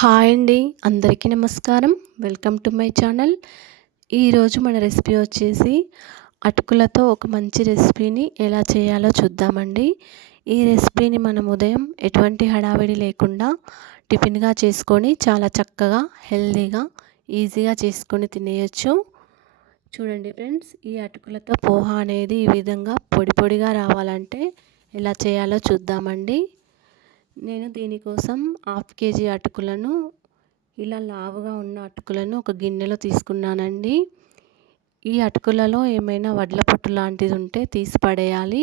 Hi అండి. అందరికీ నమస్కారం. Welcome to my channel. ఈరోజు మన రెసిపీ వచ్చేసి అటుకులతో ఒక మంచి రెసిపీని ఎలా చేయాలో చూద్దామండి. ఈ రెసిపీని మనం ఉదయం ఎటువంటి హడావిడి లేకుండా టిఫిన్గా చేసుకొని చాలా చక్కగా హెల్తీగా ఈజీగా చేసుకొని తినేయచ్చు. చూడండి ఫ్రెండ్స్, ఈ అటుకులతో పోహా అనేది ఈ విధంగా పొడి పొడిగా రావాలంటే ఎలా చేయాలో చూద్దామండి. నేను దీనికోసం 1/2 కేజీ అటుకులను ఇలా లావుగా ఉన్న అటుకులను ఒక గిన్నెలో తీసుకున్నానండి. ఈ అటుకులలో ఏమైనా వడ్ల పొట్టు లాంటిది ఉంటే తీసి పడేయాలి.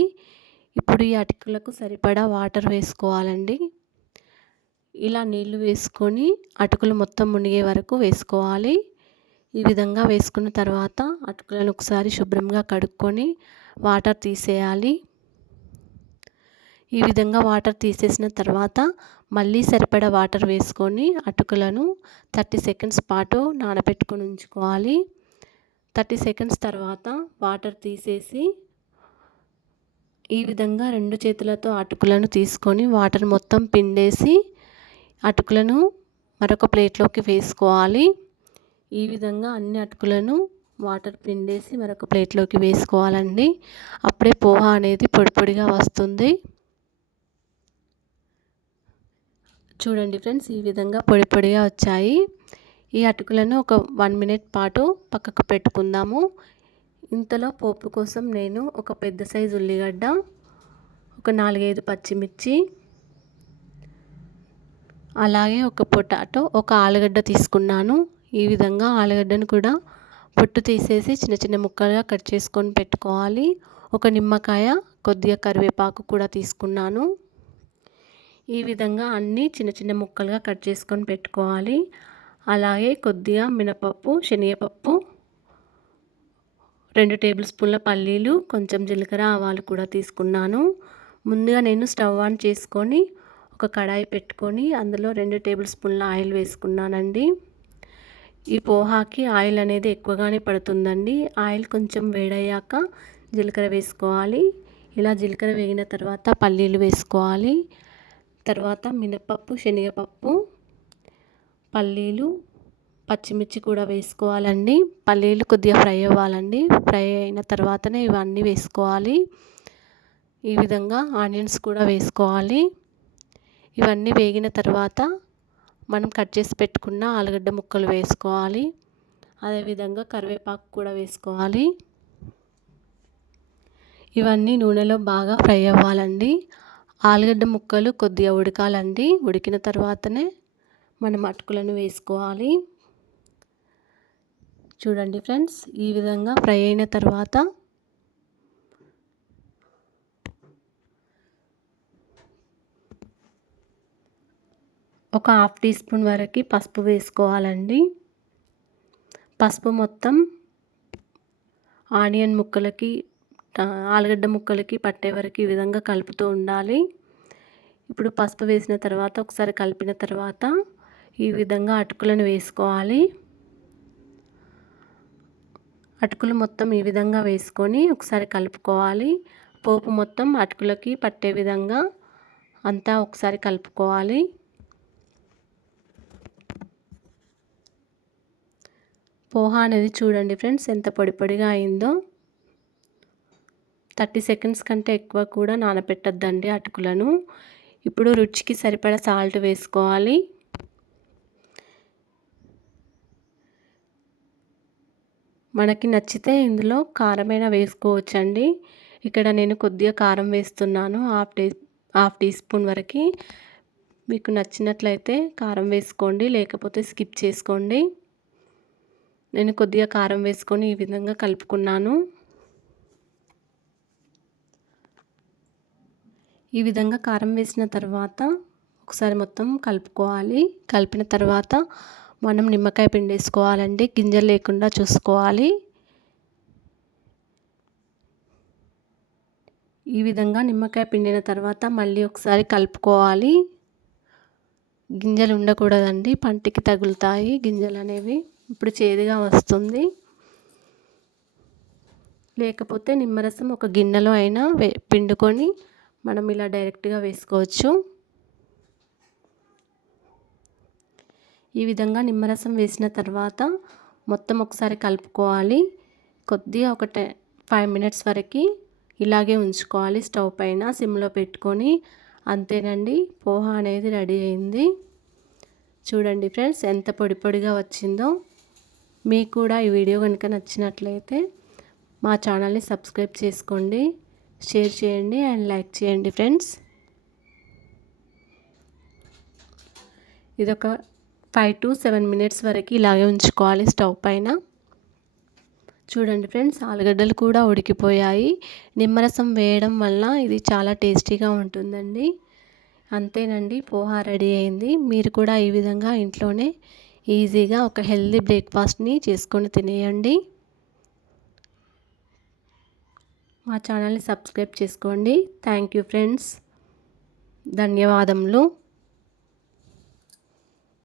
ఇప్పుడు ఈ అటుకులకు సరిపడా వాటర్ వేసుకోవాలండి. ఇలా నీళ్లు వేసుకొని అటుకులు మొత్తం మునిగే వరకు వేసుకోవాలి. ఈ విధంగా వేసుకున్న తర్వాత అటుకులను ఒకసారి శుభ్రంగా కడుక్కొని వాటర్ తీసేయాలి. ఈ విధంగా వాటర్ తీసేసిన తర్వాత మళ్ళీ సరిపడా వాటర్ వేసుకొని అటుకులను 30 సెకండ్స్ పాటు నానబెట్టుకొని ఉంచుకోవాలి. 30 సెకండ్స్ తర్వాత వాటర్ తీసేసి ఈ విధంగా 2 చేతులతో అటుకులను తీసుకొని వాటర్ మొత్తం పిండేసి అటుకులను మరొక ప్లేట్లోకి వేసుకోవాలి. ఈ విధంగా అన్ని అటుకులను వాటర్ పిండేసి మరొక ప్లేట్లోకి వేసుకోవాలండి. అప్పుడే పోహా అనేది పొడి పొడిగా వస్తుంది. చూడండి ఫ్రెండ్స్, ఈ విధంగా పొడి పొడిగా వచ్చాయి. ఈ అటుకులను ఒక 1 మినిట్ పాటు పక్కకు పెట్టుకుందాము. ఇంతలో పోపు కోసం నేను ఒక పెద్ద సైజు ఉల్లిగడ్డ, ఒక 4-5 పచ్చిమిర్చి, అలాగే ఒక పొటాటో, ఒక ఆలుగడ్డ తీసుకున్నాను. ఈ విధంగా ఆలుగడ్డను కూడా పొట్టు తీసేసి చిన్న చిన్న ముక్కలుగా కట్ చేసుకొని పెట్టుకోవాలి. ఒక నిమ్మకాయ, కొద్దిగా కరివేపాకు కూడా తీసుకున్నాను. ఈ విధంగా అన్నీ చిన్న చిన్న ముక్కలుగా కట్ చేసుకొని పెట్టుకోవాలి. అలాగే కొద్దిగా మినపప్పు, శనగపప్పు, 2 టేబుల్ స్పూన్ల పల్లీలు, కొంచెం జీలకర్ర, ఆవాలు కూడా తీసుకున్నాను. ముందుగా నేను స్టవ్ ఆన్ చేసుకొని ఒక కడాయి పెట్టుకొని అందులో 2 టేబుల్ స్పూన్ల ఆయిల్ వేసుకున్నానండి. ఈ పోహాకి ఆయిల్ అనేది ఎక్కువగానే పడుతుందండి. ఆయిల్ కొంచెం వేడయ్యాక జీలకర్ర వేసుకోవాలి. ఇలా జీలకర్ర వేగిన తర్వాత పల్లీలు వేసుకోవాలి. తర్వాత మినపప్పు, శనగపప్పు, పల్లీలు, పచ్చిమిర్చి కూడా వేసుకోవాలండి. పల్లీలు కొద్దిగా ఫ్రై అవ్వాలండి. ఫ్రై అయిన తర్వాతనే ఇవన్నీ వేసుకోవాలి. ఈ విధంగా ఆనియన్స్ కూడా వేసుకోవాలి. ఇవన్నీ వేగిన తర్వాత మనం కట్ చేసి పెట్టుకున్న ఆలుగడ్డ ముక్కలు వేసుకోవాలి. అదేవిధంగా కరివేపాకు కూడా వేసుకోవాలి. ఇవన్నీ నూనెలో బాగా ఫ్రై అవ్వాలండి. ఆలుగడ్డ ముక్కలు కొద్దిగా ఉడకాలండి. ఉడికిన తర్వాతనే మనం అటుకులను వేసుకోవాలి. చూడండి ఫ్రెండ్స్, ఈ విధంగా ఫ్రై అయిన తర్వాత ఒక 1/2 టీ స్పూన్ వరకు పసుపు వేసుకోవాలండి. పసుపు మొత్తం ఆనియన్ ముక్కలకి, ఆలుగడ్డ ముక్కలకి పట్టే వరకు ఈ విధంగా కలుపుతూ ఉండాలి. ఇప్పుడు పసుపు వేసిన తర్వాత ఒకసారి కలిపిన తర్వాత ఈ విధంగా అటుకులను వేసుకోవాలి. అటుకులు మొత్తం ఈ విధంగా వేసుకొని ఒకసారి కలుపుకోవాలి. పోపు మొత్తం అటుకులకి పట్టే విధంగా అంతా ఒకసారి కలుపుకోవాలి. పోహా అనేది చూడండి ఫ్రెండ్స్ ఎంత పొడి పొడిగా అయిందో. 30 సెకండ్స్ కంటే ఎక్కువ కూడా నానబెట్టద్దండి అటుకులను. ఇప్పుడు రుచికి సరిపడా సాల్ట్ వేసుకోవాలి. మనకి నచ్చితే ఇందులో కారమైనా వేసుకోవచ్చండి. ఇక్కడ నేను కొద్దిగా కారం వేస్తున్నాను, హాఫ్ టీ స్పూన్ వరకు. మీకు నచ్చినట్లయితే కారం వేసుకోండి, లేకపోతే స్కిప్ చేసుకోండి. నేను కొద్దిగా కారం వేసుకొని ఈ విధంగా కలుపుకున్నాను. ఈ విధంగా కారం వేసిన తర్వాత ఒకసారి మొత్తం కలుపుకోవాలి. కలిపిన తర్వాత మనం నిమ్మకాయ పిండేసుకోవాలండి. గింజలు లేకుండా చూసుకోవాలి. ఈ విధంగా నిమ్మకాయ పిండిన తర్వాత మళ్ళీ ఒకసారి కలుపుకోవాలి. గింజలు ఉండకూడదండి, పంటికి తగులుతాయి గింజలు అనేవి. ఇప్పుడు చేదుగా వస్తుంది. లేకపోతే నిమ్మరసం ఒక గిన్నెలో అయినా పిండుకొని మనం ఇలా డైరెక్ట్గా వేసుకోవచ్చు. ఈ విధంగా నిమ్మరసం వేసిన తర్వాత మొత్తం ఒకసారి కలుపుకోవాలి. కొద్దిగా ఒక 5 మినిట్స్ వరకు ఇలాగే ఉంచుకోవాలి స్టవ్ పైన సిమ్లో పెట్టుకొని. అంతేనండి, పోహా అనేది రెడీ అయింది. చూడండి ఫ్రెండ్స్ ఎంత పొడి పొడిగా వచ్చిందో. మీకు కూడా ఈ వీడియో కనుక నచ్చినట్లయితే మా ఛానల్ని సబ్స్క్రైబ్ చేసుకోండి, షేర్ చేయండి అండ్ లైక్ చేయండి ఫ్రెండ్స్. ఇదొక 5 to 7 మినిట్స్ వరకు ఇలాగే ఉంచుకోవాలి స్టవ్ పైన. చూడండి ఫ్రెండ్స్, ఆలుగడ్డలు కూడా ఉడికిపోయాయి. నిమ్మరసం వేయడం వల్ల ఇది చాలా టేస్టీగా ఉంటుందండి. అంతేనండి, పోహా రెడీ అయింది. మీరు కూడా ఈ విధంగా ఇంట్లోనే ఈజీగా ఒక హెల్తీ బ్రేక్ఫాస్ట్ని చేసుకొని తినేయండి. మా ఛానల్ని సబ్స్క్రైబ్ చేసుకోండి. Thank you friends. ధన్యవాదములు.